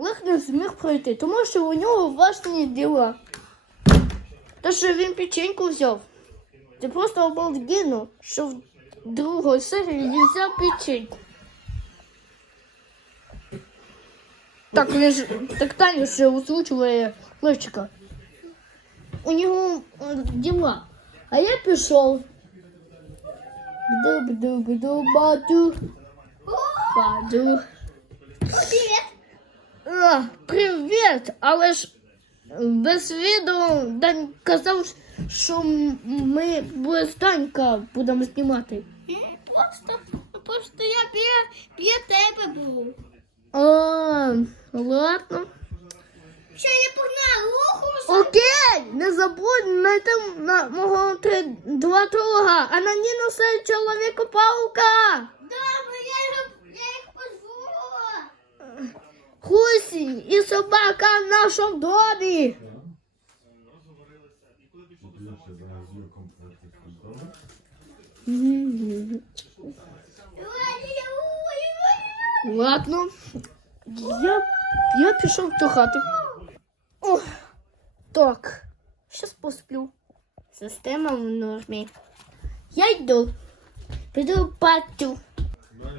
Олег не зміг пройти, тому що у нього власні діла. Те, що він печеньку взяв. Це просто обалденно, що в другій серії він взяв печеньку. Так, він ж так Таня ще озвучує Левчика. У нього е, діла. А я пішов. Бду-бду-бду, баду. Баду. Привіт. Але ж без відео Дань казав, що ми без Данька будемо знімати. Просто, просто я біля, біля тебе був. А, ладно. Що я погнав руху? Окей, не забудь знайти на мого три, два друга, а на Нінуса чоловіка паука. Добре, я їх, Хусі і собака в нашому домі. Ладно. Я, я пішов до хати. О, так. Щас посплю. Система в нормі. Я йду. Піду патю.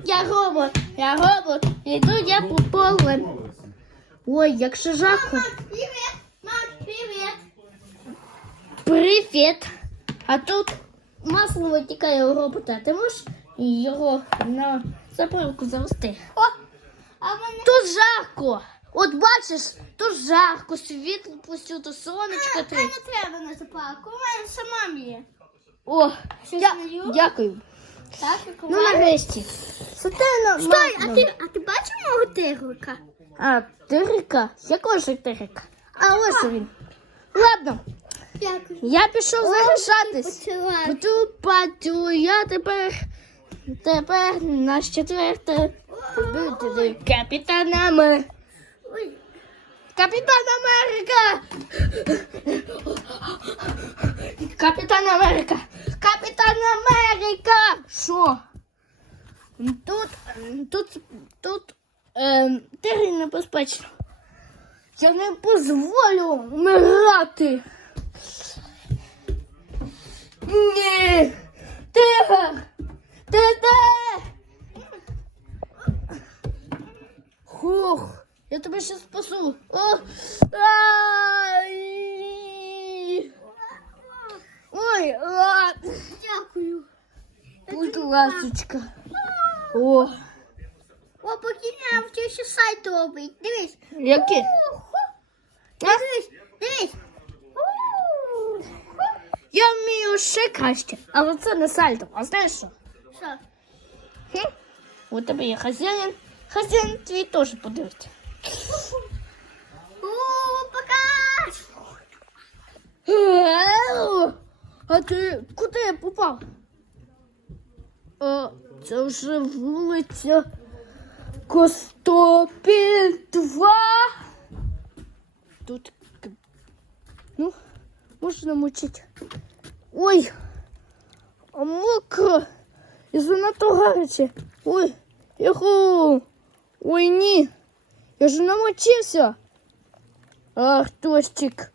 Я робот, я робот. Йду я по. Ой, як же жарко. Привіт, мам, привіт. Привіт. А тут масло витікає у робота. Ти можеш його на заправку завести? О, а мене Тут жарко. От бачиш, тут жарко, світло повсюду, сонечко А, не треба на запалку, у мене сама є. О, я, дякую. Так, Ну нарешті. Стой, а ти, а ти бачив мого тигрика? А, тирика? Якого ж тирика? А ось він. Ладно, Дякую. я пішов залишатись. Буду патю, я тепер, тепер наш четвертий Капітан Америка. Капітан Америка! Капітан Америка! Капітан Америка! Що? Тут, тут, тут ем, тигрі небезпечно. Я не дозволю вмирати. Ні! Тигр! Ти де? Хух, я тебе ще спасу. О, ай! Ой, а, дякую. будь ласочка. О, О, поки я вчився сайт робить. Дивись. яке? Дивись, дивись. Я вмію ще краще, але це не сальто. А знаєш що? Що? Хм? У тебе є хазяїн. Хазяїн твій теж подивиться. А ти куди я попав? Це вже вулиця Костопіль 2. Тут. к- Ну, можна мочити. Ой! А мокро! І занадто гаряче. Ой, яху! Ой, ні! Я ж намочився. Ах, дощик.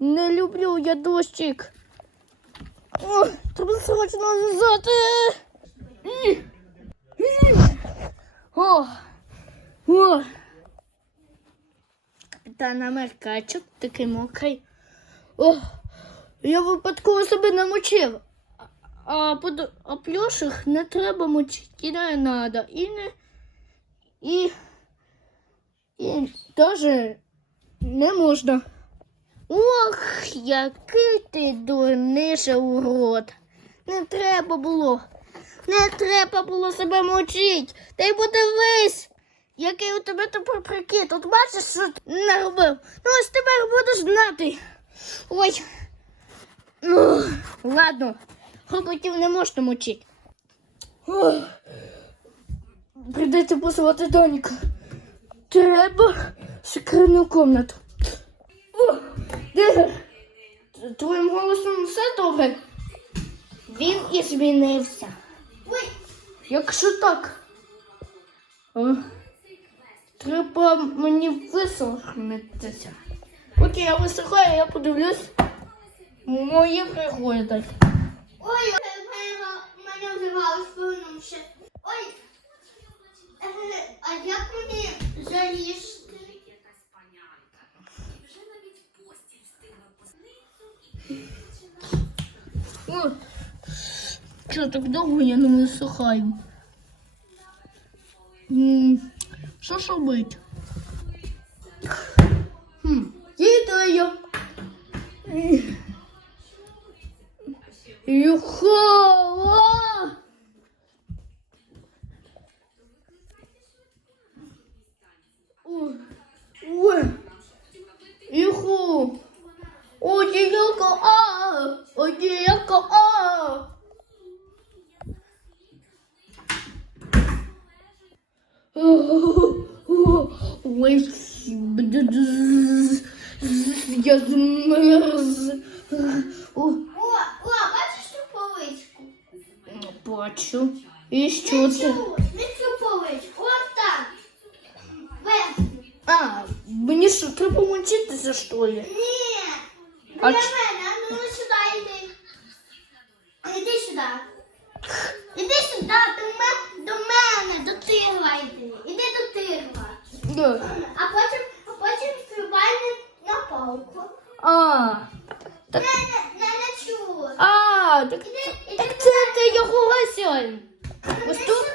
Не люблю я дощик. О, треба срочно в'язати. О, о. Капітан Америка, а чого ти такий мокрий? О, я випадково себе намочив. А, под, а плюших не треба мочити, не треба. І не... І... І теж не можна. Ох, який ти дурниша урод. Не треба було. Не треба було себе мочити. Та й подивись, який у тебе тепер прикид. От бачиш, що ти. Ну ось тепер будеш знати. Ой. Ну, ладно, роботів не можна мочити. Ох. Прийдеться посилати Доніка. Треба секретну комнату. Де? Твоїм голосом все добре? Він і змінився. Якщо так. Треба мені висохнутися. Поки я висихаю, я подивлюсь мої пригоди. Ой, мене, в мене взивалось певно ще. Ой, е, а як мені залізти? О, Що так довго я не висихаю? Що ж робити? Є ідея. Юхо! Ой, Юху! Одіялка А! Одіялка А! Ой, я змерз. О, О, бачиш цю поличку? бачу. І що це? не цю поличку, от так. Верхню. А, мені що, треба мочитися, що ли? Ні. А Для ч- мене, а ну сюди йди. Іди сюди. Іди сюди, до мене, до мене, до тигла йди. Іди до тигла. Де? А потім, а потім стрибай на, на палку. А, так, не на цю. а, так, Іди, іди так це ти його гасяй. Іди Ось сюди. тут?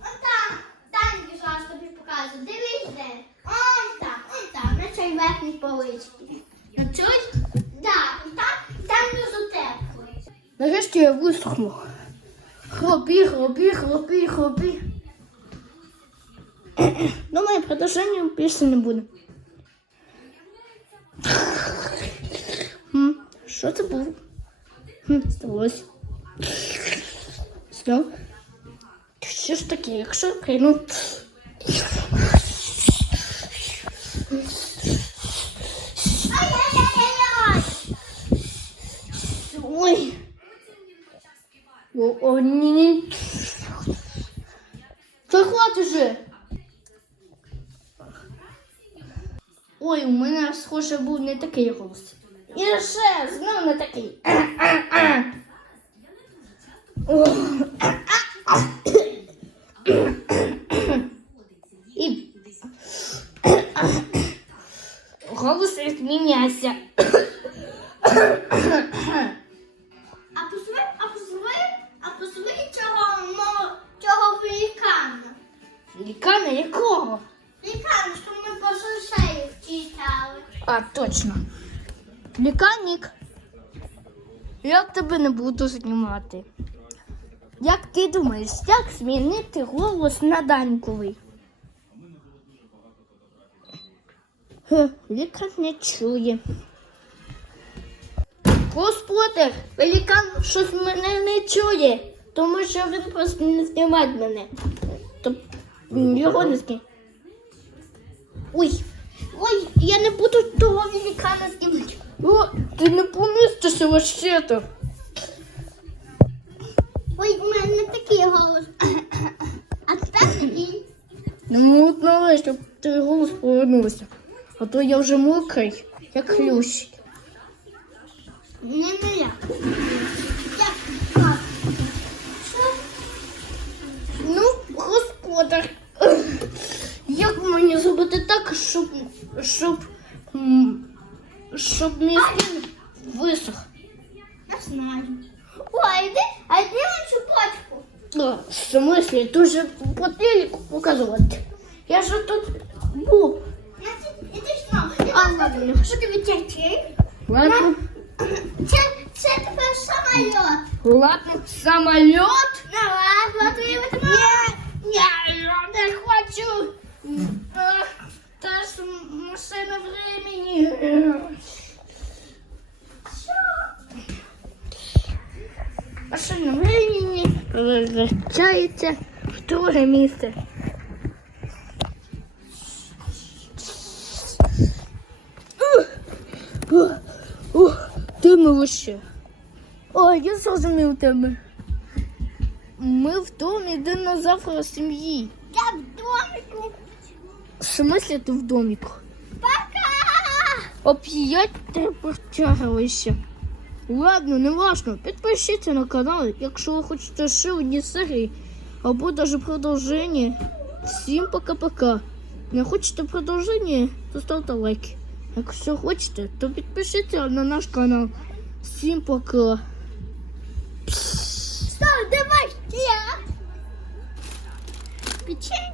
От там. Там пішла, тобі показую. Дивись де. Он там, он там, на цій верхній поличці. На цій? Да, і там, там внизу тепло. Нарешті я висохну. Хлопі, хлопі, хлопі, хлопі. Думаю, продовження більше не буде. Хм, Що це було? Хм, Сталося. Що? Що ж таке, якщо кину? Ай-яй-яй-яй-яй. Ой. О, о, ні, ні. Та хватить же. Ой, у мене, схоже, був не такий голос. І ще знов не такий. І голос змінявся. А позви, а позви, а позви цього, мо, цього великана. Лікана якого? Великана, що ми по шоссею вчитали. А, точно. Ліканік. Я тебе не буду знімати. Як ти думаєш, як змінити голос на даньковий? Лікар не чує. Господар, великан щось мене не чує, тому що він просто не знімає мене. Тобто його не знімає. Ой, ой, я не буду того великана знімати. О, ти не помістишся вообще-то. Ой, у мене не такий голос. А тепер такий. Ну, от нарешті, щоб твій голос повернувся. А то я вже мокрий, як хлющ. Не не щоб, щоб, м, щоб мій син висох? Не знаю. Ой, іди, а йди на цю почку. А, в смислі, тут же по телеку показувати. Я ж тут був. Значить, іди знову. Іди А, знову. ладно. Подивіться, цей. Ладно, Це, це тепер самоліт. ладно, самоліт. Давай, смотри, Ні, ні, я не хочу. Та ж машина времени. Машина времени возвращається в друге місце. Де ми вообще? Ой, я зрозумів тебе. Ми в домі динозавра сім'ї. Я в В смысле ты в домик? Пока! Оп'ять ти повчарилися. Ладно, не важно. Подпишите на канал, якщо ви хочете ще одні серії або даже продолжение. Всем пока-пока. Не хочете продолжение, то ставьте лайк. Если хочете, то подпишите на наш канал. Всем пока. Что, давай я? Печень.